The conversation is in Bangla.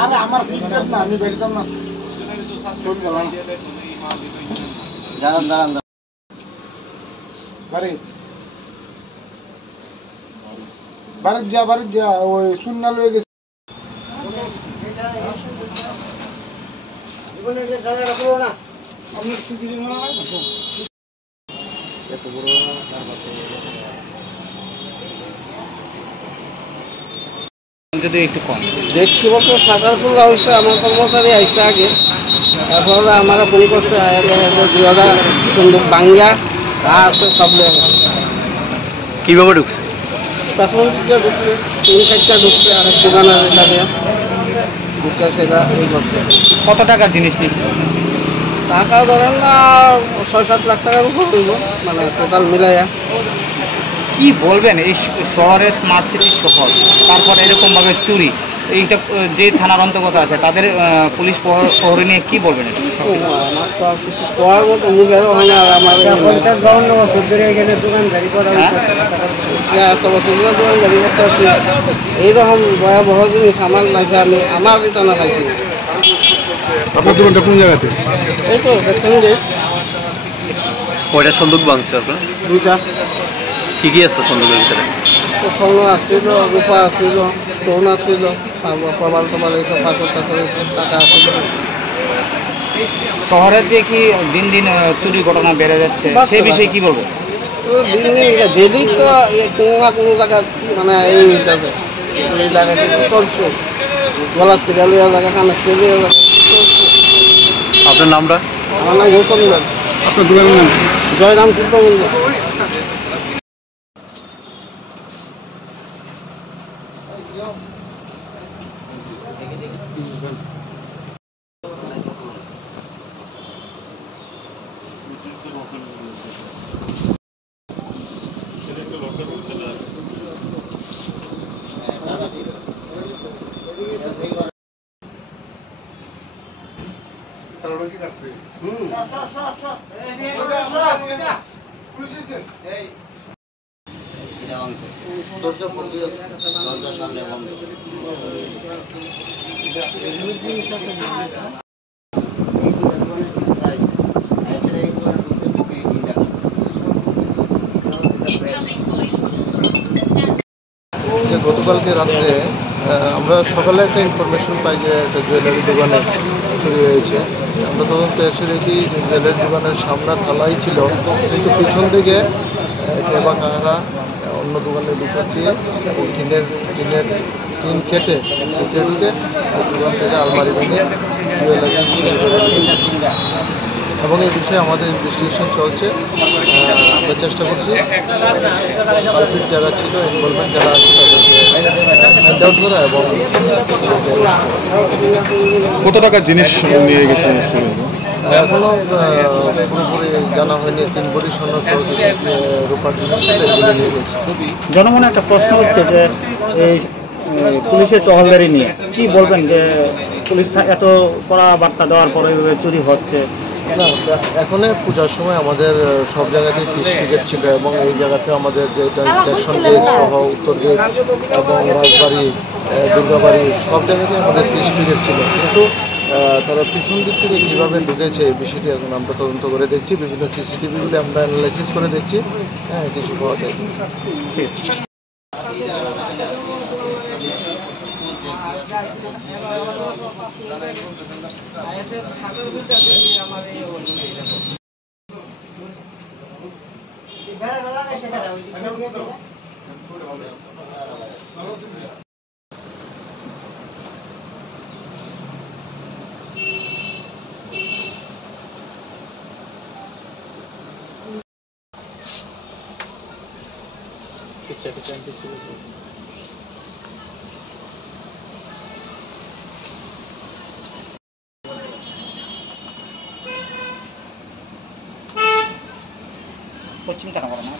আরে আমার ফিডব্যাক না, আমি বেরিতাম না। চল গেলাম। দাঁড়ান। বাড়ি যা ওই শূন্য লয়ে গেছে। আপনার সিসিটিভি মনে হয় এত বড় যদি একটু কম দেখছি বলতে সাঁতারপুর হয়েছে। আমার কর্মচারী আইসে আগে, এরপরে আমরা ফোন করছে সুন্দর বাঙ্গা আছে সব কিভাবে ঢুকছে? পেছন দিকে ঢুকছে, 3-4টা ঢুকছে, আর দোকানের এখানে ঢুকে সেটা এই করছে। কত টাকার জিনিস নিয়েছিল? টাকা ধরেন না 6-7 লাখ টাকার উপর হইব, মানে টোটাল মিলাইয়া। কি বলবেন এই শহরে স্মার্ট সিটি শহর, তারপর এরকমভাবে চুরি, এইটা যে থানার অন্তর্গত আছে তাদের পুলিশ প্রহরী নিয়ে কি বলবেন? আমার তো কিছু কোয়ার মতো মুখে হয় না। আমার 50-52 বছর ধরে এখানে দোকানদারি করা, এত বছর ধরে দোকানদারি করতে আসছি, এইরকম ভয়াবহ জিনিস আমার লাইফে আমি আমার বিটানা খাইছি। আপনার দোকানটা কোন জায়গাতে? এই তো দেখছেন যে কয়টা সন্দুক ভাঙছে আপনার? 2টা। কি আসতো সন্দুকের ভিতরে? স্বর্ণ আসছিল, রূপা আসছিল, স্টোন আসছিল, প্রবাল এইসব পাথর টাকা আসছিল। শহরে দিয়ে কি দিন দিন চুরি ঘটনা বেড়ে যাচ্ছে, সেই বিষয়ে কি বলবো? দিন যেদিক তো কোনো না কোনো জায়গায় মানে এই হিসাবে এই জায়গাটা চলছে, গলার থেকে লইয়া জায়গা, কানের থেকে লইয়া জায়গা চলছে। আপনার নামটা? আমার নাম গৌতম দাস। আপনার দোকানের নাম? জয়রাম সূত্র মন্দির। গতকালকে রাত্রে আমরা সকালে একটা ইনফরমেশন পাই যে একটা জুয়েলারি দোকানে চুরি হয়েছে। আমরা তদন্তে এসে দেখি জুয়েলারি দোকানের সামনে তালাই ছিল, কিন্তু পিছন দিকে কেবা কাহারা অন্য দোকানের ভিতর দিয়ে টিন কেটে ঢুকে দোকান থেকে আলমারি ভেঙে জুয়েলারি চুরি করে নিয়ে, এবং এই বিষয়ে আমাদের ইনভেস্টিগেশন চলছে। আমরা চেষ্টা করছি পারফেক্ট যারা ছিল, ইনভলভমেন্ট যারা আছে তাদেরকে ফাইন্ড আউট করা। এবং কত টাকার জিনিস নিয়ে গেছে? এখনো পুরোপুরি জানা হয়নি। 3 ভরি স্বর্ণ সহ রূপার জিনিস নিয়ে গেছে। জনমনে একটা প্রশ্ন হচ্ছে যে এই পুলিশের টহলদারি নিয়ে কি বলবেন, যে পুলিশ এত কড়া বার্তা দেওয়ার পরে চুরি হচ্ছে? না, এখন পূজার সময় আমাদের সব জায়গাতেই ফিস টিকেট ছিল, এবং এই জায়গাতে আমাদের যেটা স্টেশন গেট সহ উত্তর গেট এবং রাজবাড়ি, দুর্গাবাড়ি সব জায়গাতেই আমাদের ফিস টিকেট ছিল। কিন্তু তারা পিছন দিক থেকে কীভাবে ঢুকেছে এই বিষয়টি এখন আমরা তদন্ত করে দেখছি। বিভিন্ন সিসিটিভিগুলি আমরা অ্যানালাইসিস করে দেখছি। হ্যাঁ, কিছু পাওয়া যায়। পশ্চিম থানা করে না?